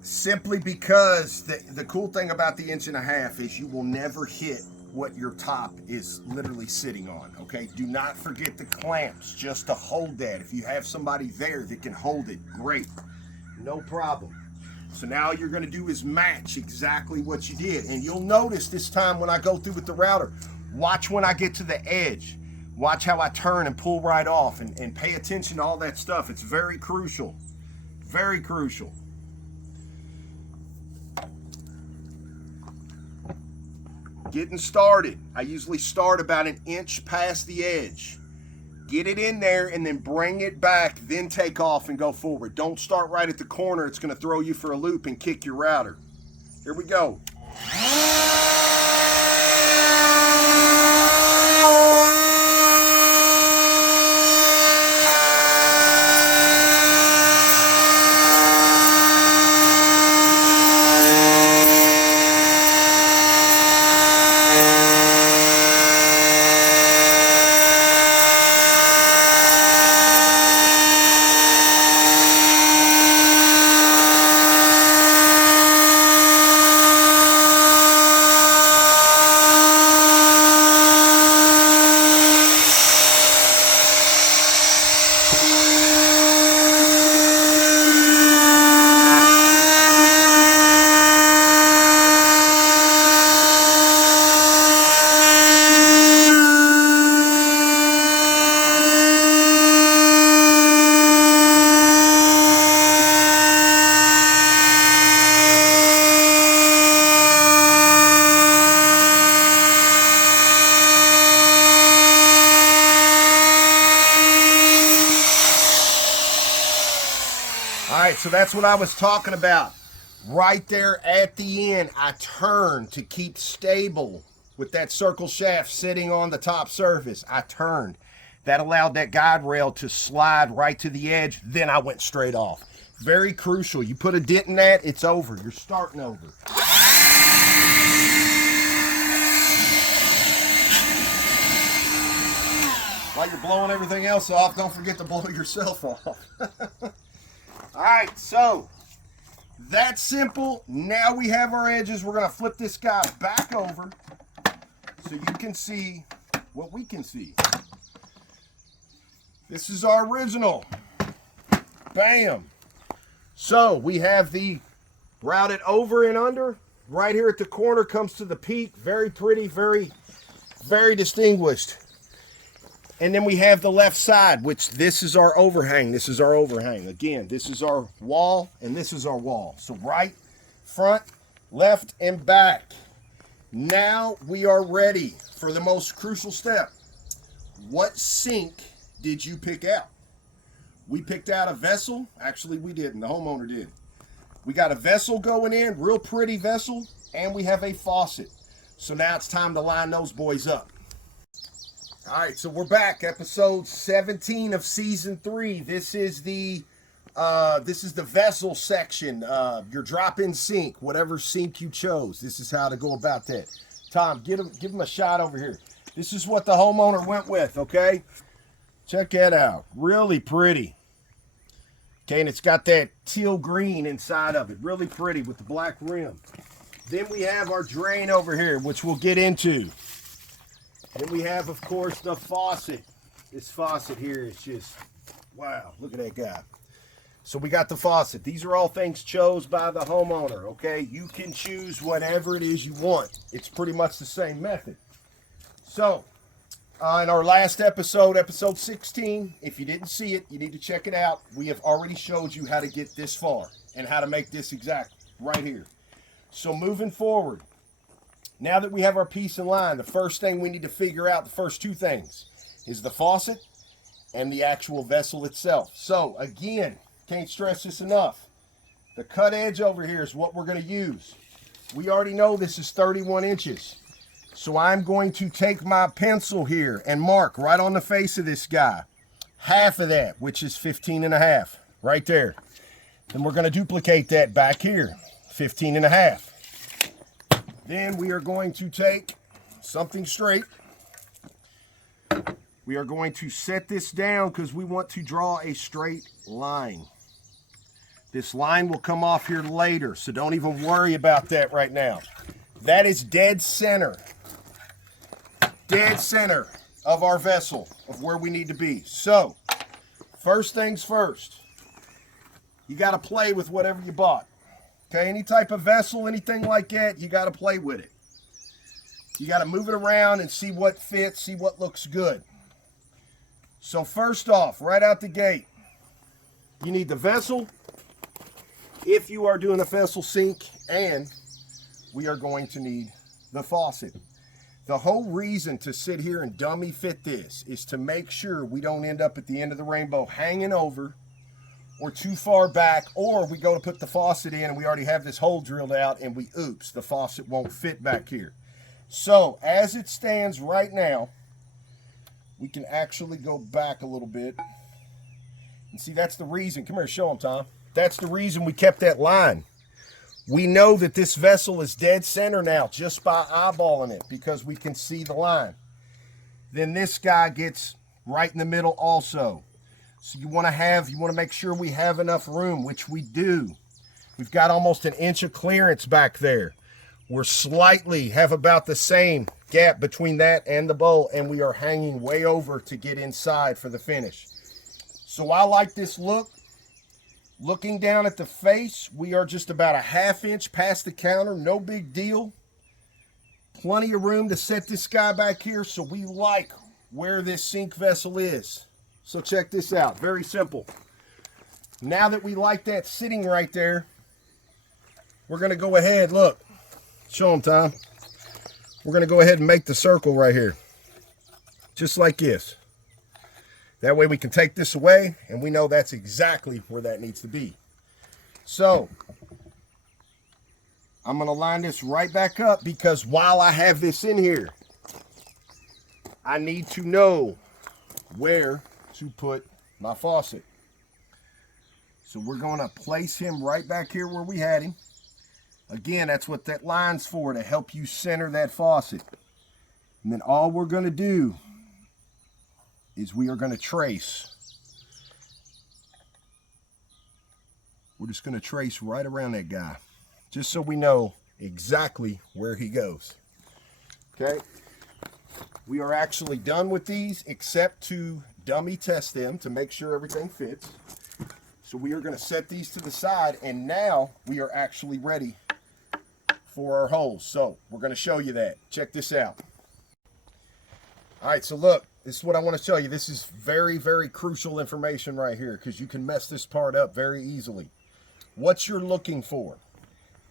Simply because the cool thing about the 1.5 inches is you will never hit what your top is literally sitting on. Okay, do not forget the clamps just to hold that. If you have somebody there that can hold it, great, no problem. So now all you're going to do is match exactly what you did, and you'll notice this time when I go through with the router, watch when I get to the edge, watch how I turn and pull right off, and pay attention to all that stuff. It's very crucial, very crucial. Getting started, I usually start about 1 inch past the edge. Get it in there and then bring it back, then take off and go forward. Don't start right at the corner. It's going to throw you for a loop and kick your router. Here we go. All right, so that's what I was talking about. Right there at the end, I turned to keep stable with that circle shaft sitting on the top surface. I turned. That allowed that guide rail to slide right to the edge. Then I went straight off. Very crucial. You put a dent in that, it's over. You're starting over. While you're blowing everything else off, don't forget to blow yourself off. All right, so that's simple. Now we have our edges. We're going to flip this guy back over so you can see what we can see. This is our original. Bam. So we have the routed over and under. Right here at the corner comes to the peak. Very pretty, very, very distinguished. And then we have the left side, which this is our overhang. This is our overhang. Again, this is our wall, and this is our wall. So right, front, left, and back. Now we are ready for the most crucial step. What sink did you pick out? We picked out a vessel. Actually, we didn't. The homeowner did. We got a vessel going in, real pretty vessel, and we have a faucet. So now it's time to line those boys up. All right, so we're back, episode 17 of season 3. This is the vessel section. Your drop-in sink, whatever sink you chose. This is how to go about that. Tom, give him a shot over here. This is what the homeowner went with. Okay, check that out. Really pretty. Okay, and it's got that teal green inside of it. Really pretty with the black rim. Then we have our drain over here, which we'll get into. Then we have, of course, the faucet. This faucet here is just, wow, look at that guy. So we got the faucet. These are all things chose by the homeowner, okay? You can choose whatever it is you want. It's pretty much the same method. So, in our last episode, episode 16, if you didn't see it, you need to check it out. We have already showed you how to get this far and how to make this exact right here. So moving forward, now that we have our piece in line, the first thing we need to figure out, the first two things, is the faucet and the actual vessel itself. So again, can't stress this enough. The cut edge over here is what we're going to use. We already know this is 31 inches. So I'm going to take my pencil here and mark right on the face of this guy. Half of that, which is 15.5, right there. Then we're going to duplicate that back here, 15.5. Then we are going to take something straight. We are going to set this down because we want to draw a straight line. This line will come off here later, so don't even worry about that right now. That is dead center of our vessel, of where we need to be. So, first things first, you got to play with whatever you bought. Okay, any type of vessel, anything like that, you got to play with it. You got to move it around and see what fits, see what looks good. So first off, right out the gate, you need the vessel, if you are doing a vessel sink, and we are going to need the faucet. The whole reason to sit here and dummy fit this is to make sure we don't end up at the end of the rainbow hanging over or too far back, or we go to put the faucet in and we already have this hole drilled out and we, oops, the faucet won't fit back here. So as it stands right now, we can actually go back a little bit. And see, that's the reason. Come here, show them, Tom. That's the reason we kept that line. We know that this vessel is dead center now just by eyeballing it, because we can see the line. Then this guy gets right in the middle also. So you want to make sure we have enough room, which we do. We've got almost an inch of clearance back there. We're slightly have about the same gap between that and the bowl, and we are hanging way over to get inside for the finish. So I like this look. Looking down at the face, we are just about a ½ inch past the counter. No big deal. Plenty of room to set this guy back here, so we like where this sink vessel is. So check this out. Very simple. Now that we like that sitting right there, we're going to go ahead, look. Show them, Tom. We're going to go ahead and make the circle right here. Just like this. That way we can take this away, and we know that's exactly where that needs to be. So, I'm going to line this right back up, because while I have this in here, I need to know where to put my faucet. So we're going to place him right back here where we had him. Again, that's what that line's for, to help you center that faucet. And then all we're going to do is we are going to trace. We're just going to trace right around that guy, just so we know exactly where he goes. Okay? We are actually done with these, except to dummy test them to make sure everything fits. So we are going to set these to the side, and now we are actually ready for our holes. So we're going to show you that. Check this out. All right, so look, this is what I want to show you. This is very, very crucial information right here, because you can mess this part up very easily. What you're looking for,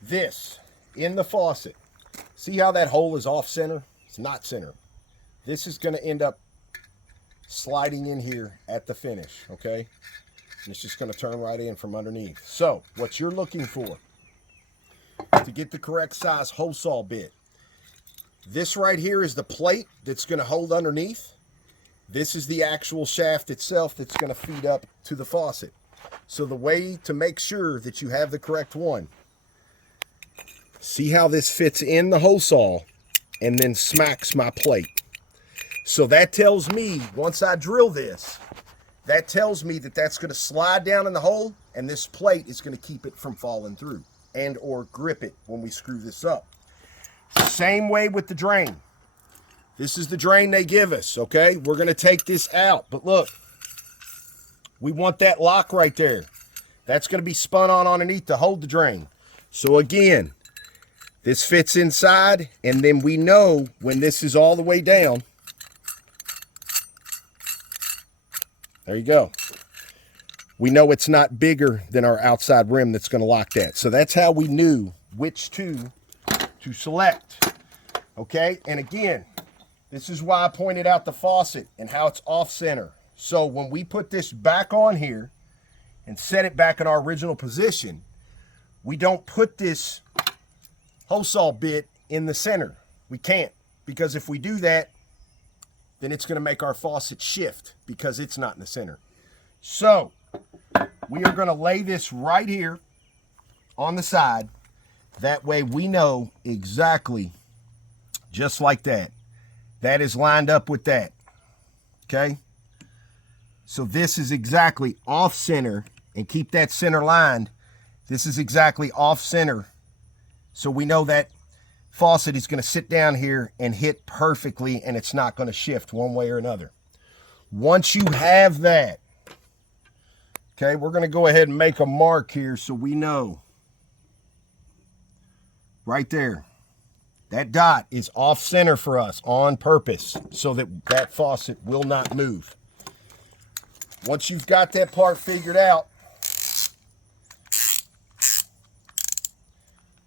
this in the faucet. See how that hole is off center? It's not center. This is going to end up sliding in here at the finish, okay? And it's just going to turn right in from underneath. So what you're looking for to get the correct size hole saw bit, this right here is the plate that's going to hold underneath. This is the actual shaft itself that's going to feed up to the faucet. So the way to make sure that you have the correct one, see how this fits in the hole saw and then smacks my plate. So that tells me, once I drill this, that tells me that that's going to slide down in the hole, and this plate is going to keep it from falling through and or grip it when we screw this up. Same way with the drain. This is the drain they give us, okay? We're going to take this out, but look, we want that lock right there. That's going to be spun on underneath to hold the drain. So again, this fits inside, and then we know when this is all the way down. There you go. We know it's not bigger than our outside rim that's going to lock that. So that's how we knew which two to select. Okay, and again, this is why I pointed out the faucet and how it's off center. So when we put this back on here and set it back in our original position, we don't put this hole saw bit in the center. We can't, because if we do that, then it's going to make our faucet shift because it's not in the center. So we are going to lay this right here on the side. That way we know exactly, just like that. That is lined up with that. Okay? So this is exactly off center, and keep that center lined. This is exactly off center. So we know that faucet is going to sit down here and hit perfectly, and it's not going to shift one way or another. Once you have that, okay, we're going to go ahead and make a mark here so we know. Right there. That dot is off center for us on purpose so that that faucet will not move. Once you've got that part figured out,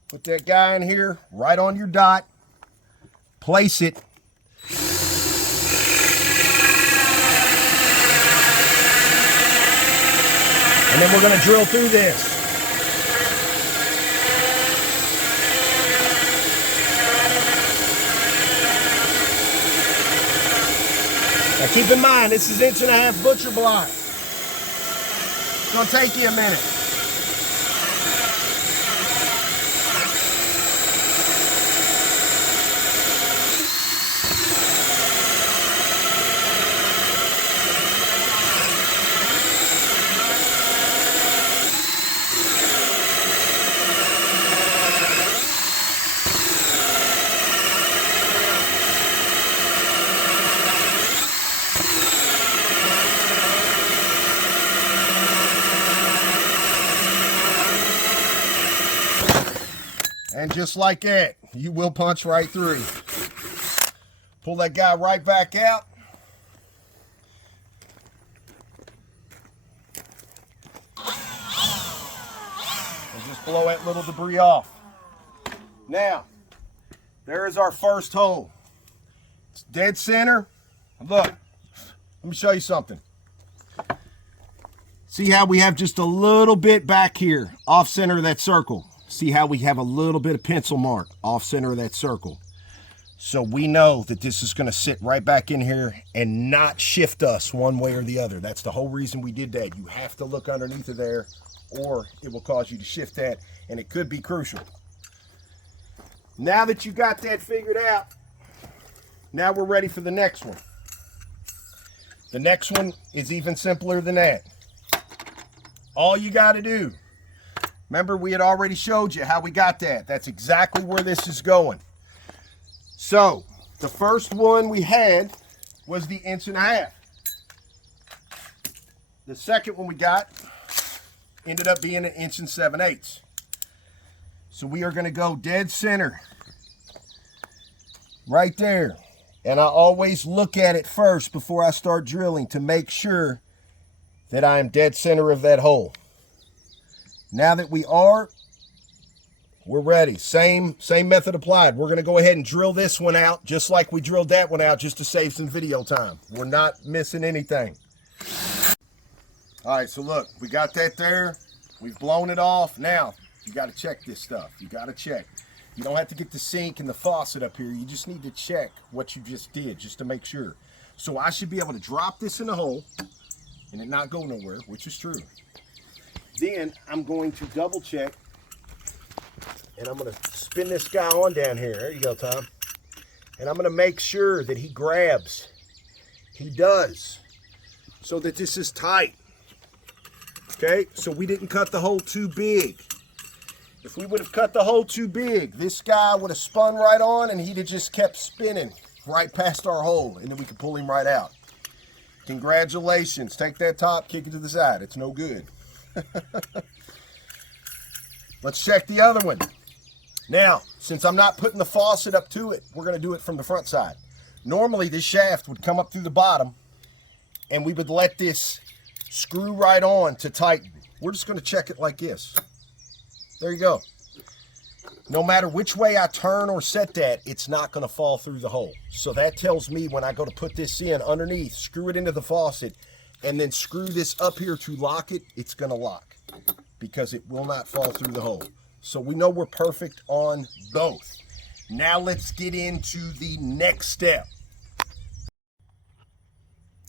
put that guy in here right on your dot, place it, and then we're going to drill through this. Now keep in mind, this is 1.5 inch butcher block. It's going to take you a minute. And just like that, you will punch right through. Pull that guy right back out. And just blow that little debris off. Now, there is our first hole. It's dead center. Look, let me show you something. See how we have just a little bit back here, off center of that circle. See how we have a little bit of pencil mark off center of that circle. So we know that this is going to sit right back in here and not shift us one way or the other. That's the whole reason we did that. You have to look underneath of there or it will cause you to shift that, and it could be crucial. Now that you got that figured out, now we're ready for the next one. The next one is even simpler than that. All you got to do, remember, we had already showed you how we got that. That's exactly where this is going. So, the first one we had was the 1.5 inch. The second one we got ended up being 1 7/8 inches. So we are going to go dead center. Right there. And I always look at it first before I start drilling to make sure that I am dead center of that hole. Now that we are, we're ready. Same method applied. We're going to go ahead and drill this one out just like we drilled that one out, just to save some video time. We're not missing anything. All right, so look, we got that there. We've blown it off. Now, you got to check this stuff. You got to check. You don't have to get the sink and the faucet up here. You just need to check what you just did just to make sure. So I should be able to drop this in the hole and it not go nowhere, which is true. Then I'm going to double check, and I'm going to spin this guy on down here. There you go, Tom. And I'm going to make sure that he grabs. He does. So that this is tight. Okay, so we didn't cut the hole too big. If we would have cut the hole too big, this guy would have spun right on and he'd have just kept spinning right past our hole, and then we could pull him right out. Congratulations. Take that top, kick it to the side. It's no good. Let's check the other one. Now, since I'm not putting the faucet up to it, we're going to do it from the front side. Normally, this shaft would come up through the bottom, and we would let this screw right on to tighten. We're just going to check it like this. There you go. No matter which way I turn or set that, it's not going to fall through the hole. So that tells me when I go to put this in underneath, screw it into the faucet, and then screw this up here to lock it, it's going to lock because it will not fall through the hole. So we know we're perfect on both. Now let's get into the next step.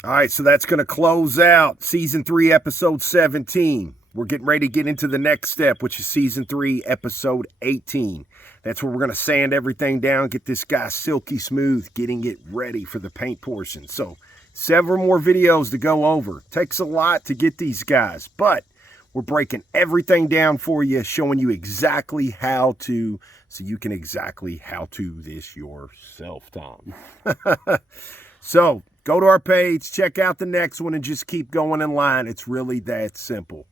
All right, so that's going to close out Season 3, Episode 17. We're getting ready to get into the next step, which is Season 3, Episode 18. That's where we're going to sand everything down, get this guy silky smooth, getting it ready for the paint portion. So several more videos to go over. Takes a lot to get these guys, but We're breaking everything down for you, showing you exactly how to, so you can exactly how to this yourself, Tom. So go to our page, check out the next one, and just keep going in line. It's really that simple.